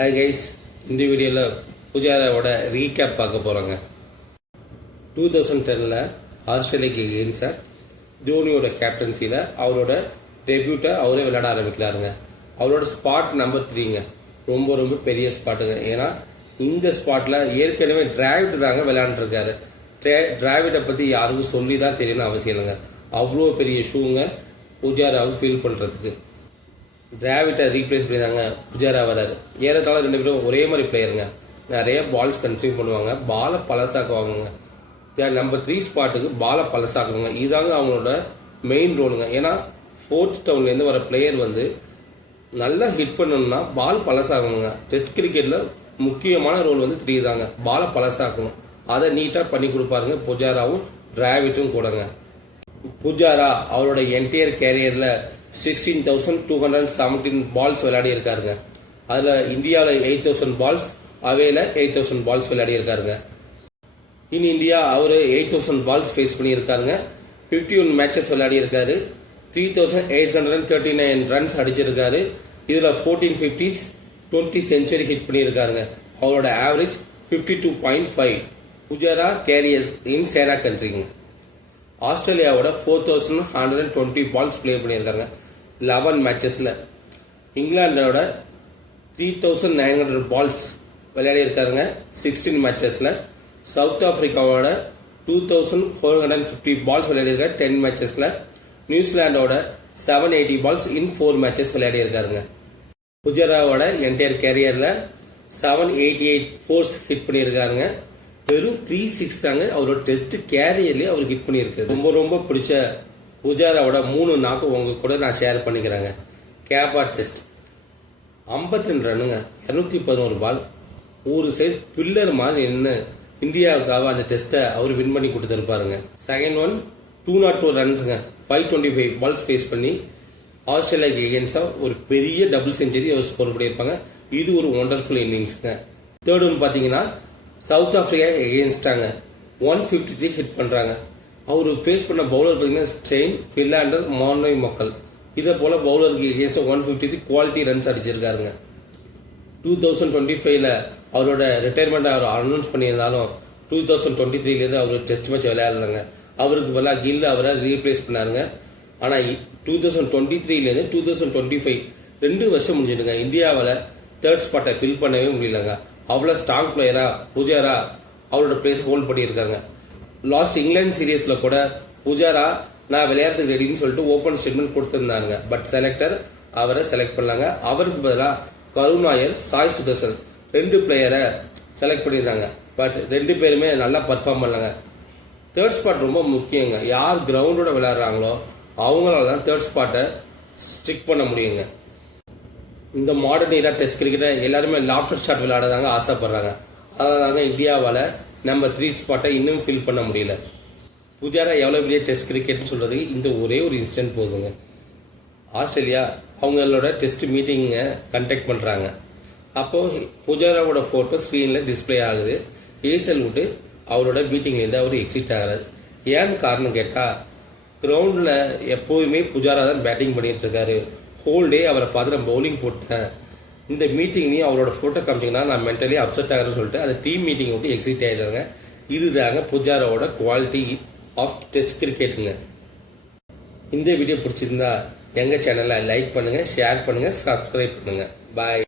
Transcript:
Hi guys, இந்த வீடியோவில் புஜாராவோட recap பார்க்க போகிறோங்க. 2010 ஆஸ்திரேலியாக்கு எகெயின்ஸ்டாக தோனியோட கேப்டன்சியில் அவரோட டெபியூட்டை அவரே விளையாட ஆரம்பிக்கிறாருங்க. அவரோட ஸ்பாட் நம்பர் 3ங்க. ரொம்ப ரொம்ப பெரிய ஸ்பாட்டுங்க. ஏன்னா இந்த ஸ்பாட்டில் ஏற்கனவே டிராவிட் தாங்க விளையாண்டுருக்காரு. டிராவிட்டை பற்றி யாருக்கும் சொல்லி தான் தெரியணும் அவசியம் இல்லைங்க. அவ்வளோ பெரிய ஷூங்க புஜாராவை ஃபீல் பண்ணுறதுக்கு. டிராவிட்டை ரீப்ளேஸ் பண்ணிதாங்க புஜாரா வராரு. ஏறத்தாழ 2 பேரும் ஒரே மாதிரி பிளேயருங்க. நிறைய பால்ஸ் கன்சியூம் பண்ணுவாங்க, பாலை பழசாக்குவாங்க. நம்பர் 3 ஸ்பாட்டுக்கு பாலை பழசாக்குவாங்க. இதாங்க அவங்களோட மெயின் ரோலுங்க. ஏன்னா 4th டவுன்லேருந்து வர பிளேயர் நல்லா ஹிட் பண்ணணும்னா பால் பழசாகணுங்க. டெஸ்ட் கிரிக்கெட்டில் முக்கியமான ரோல் 3 தாங்க. பாலை பழசாக்கணும். அதை நீட்டாக பண்ணி கொடுப்பாருங்க புஜாராவும் டிராவிட்டும் கூடங்க. புஜாரா அவரோட என்டையர் கேரியரில் 16,217 பால்ஸ் விளையாடி இருக்காருங்க. அதில் இந்தியாவில் 8,000 பால்ஸ், அவையில் 8,000 பால்ஸ் விளையாடி இருக்காருங்க. இன் இந்தியா அவர் 8,000 பால்ஸ் ஃபேஸ் பண்ணியிருக்காருங்க. 51 மேட்சஸ் விளையாடி இருக்காரு. 3,839 ரன்ஸ் அடிச்சிருக்காரு. இதில் 14 50s, 20 செஞ்சுரி ஹிட் பண்ணியிருக்காருங்க. அவரோட average 52.5. Pujara careers in SENA கண்ட்ரிங்க. ஆஸ்திரேலியாவோட 4,120 பால்ஸ் பிளே பண்ணியிருக்காங்க 11 மேட்சஸில். இங்கிலாண்டோட 3,900 பால்ஸ் விளையாடி இருக்காருங்க 16 மேட்சஸில். சவுத் ஆப்பிரிக்காவோட 2,450 பால்ஸ் விளையாடி இருக்காரு 10 மேட்சஸில். நியூசிலாண்டோட 780 பால்ஸ் இன் 4 மேட்சஸ் விளையாடி இருக்காருங்க. புஜாராவோட என்டையர் கேரியரில் 788 ஃபோர்ஸ் ஹிட் பண்ணியிருக்காருங்க. வெறும் 3-6 தாங்க அவரோட டெஸ்ட் கேரியர்லேயே அவர் ஹிட் பண்ணியிருக்கு. ரொம்ப ரொம்ப பிடிச்ச புஜாராவோட 3 நாக்கு உங்க கூட நான் ஷேர் பண்ணிக்கிறேங்க. கேபா டெஸ்ட் 52 ரன்னுங்க, 211 பால். ஒரு சைடு பில்லர் மாதிரி நின்று இந்தியாவுக்காக அந்த டெஸ்ட்டை அவர் வின் பண்ணி கொடுத்துருப்பாருங்க. செகண்ட் ஒன் 202 ரன்ஸுங்க, 525 பால்ஸ் ஃபேஸ் பண்ணி ஆஸ்திரேலியாவுக்கு எகெயின்ஸ்டாக ஒரு பெரிய டபுள் செஞ்சுரி அவர் ஸ்கோர் பண்ணியிருப்பாங்க. இது ஒரு ஒண்டர்ஃபுல் இன்னிங்ஸுங்க. தேர்ட் ஒன் பார்த்தீங்கன்னா சவுத் ஆப்பிரிக்கா எகெயின்ஸ்டாங்க 153 ஹிட் பண்ணுறாங்க. அவர் ஃபேஸ் பண்ண பவுலர் பார்த்தீங்கன்னா ஸ்ட்ரெயின், ஃபின்லாண்டர், மார்னோய் மக்கள். இதை போல் பவுலருக்கு எகெயின்ஸ்டாக 153 குவாலிட்டி ரன்ஸ் அடிச்சிருக்காருங்க. 2025 அவரோட ரிட்டையர்மெண்ட் அவர் அனௌன்ஸ் பண்ணியிருந்தாலும் 2023 அவர் டெஸ்ட் மேட்ச் விளையாடலைங்க. அவருக்கு பதிலாக கில் அவரை ரீப்ளேஸ் பண்ணாருங்க. ஆனால் 2023 2025 2 வருஷம் முடிஞ்சிட்டுங்க. இந்தியாவில் 3rd ஸ்பாட்டை ஃபில் பண்ணவே முடியலங்க. அவ்வளோ ஸ்ட்ராங் பிளேயரா புஜாரா அவரோட பிளேஸ் ஹோல்ட் பண்ணியிருக்காங்க. லாஸ்ட் இங்கிலாந்து சீரீஸில் கூட புஜாரா நான் விளையாடுறதுக்கு ரெடின்னு சொல்லிட்டு ஓப்பன் ஸ்டேட்மெண்ட் கொடுத்துருந்தாங்க. பட் செலக்டர் அவரை செலக்ட் பண்ணாங்க. அவருக்கு பதிலாக கருண் நாயர், சாய் சுதர்சன் 2 பிளேயரை செலக்ட் பண்ணியிருந்தாங்க. பட் 2 பேருமே நல்லா பர்ஃபார்ம் பண்ணாங்க. 3rd ஸ்பாட் ரொம்ப முக்கியங்க. யார் கிரவுண்டோட விளையாடுறாங்களோ அவங்களால தான் 3rd ஸ்பாட்டை ஸ்டிக் பண்ண முடியுங்க. இந்த மாடர்ன் ஏரா டெஸ்ட் கிரிக்கெட்டை எல்லாருமே லாஃப்டர் ஷாட் விளையாடுறாங்க, ஆசைப்படுறாங்க. அதனால இந்தியாவால் நம்பர் 3 ஸ்பாட்டை இன்னும் ஃபில் பண்ண முடியல. புஜாரா எவ்வளோ பெரிய டெஸ்ட் கிரிக்கெட்னு சொல்கிறதுக்கு இந்த ஒரே ஒரு இன்சிடென்ட் போதுங்க. ஆஸ்திரேலியா அவங்களோட டெஸ்ட் மீட்டிங்கை கண்டக்ட் பண்ணுறாங்க. அப்போது புஜாராவோட ஃபோட்டோ ஸ்க்ரீனில் டிஸ்பிளே ஆகுது. ஏசல் விட்டு அவரோட மீட்டிங்லேருந்து அவர் எக்ஸிட் ஆகிறார். ஏன்னு காரணம் கேட்டால் கிரவுண்டில் எப்போதுமே புஜாரா தான் பேட்டிங் பண்ணிட்டு இருக்காரு. ஹோல் டே அவரை பார்த்து நான் பவுலிங் போட்டேன். இந்த மீட்டிங்லையும் அவரோட ஃபோட்டோ காமிச்சிங்கன்னா நான் மென்டலி அப்செட் ஆகிறேன்னு சொல்லிட்டு அந்த டீம் மீட்டிங் விட்டு எக்ஸிட் ஆகிடுறாங்க. இதுதாங்க புஜாராவோட குவாலிட்டி ஆஃப் டெஸ்ட் கிரிக்கெட்டுங்க. இந்த வீடியோ பிடிச்சிருந்தா எங்கள் சேனலை லைக் பண்ணுங்கள், ஷேர் பண்ணுங்கள், சப்ஸ்கிரைப் பண்ணுங்கள். பாய்.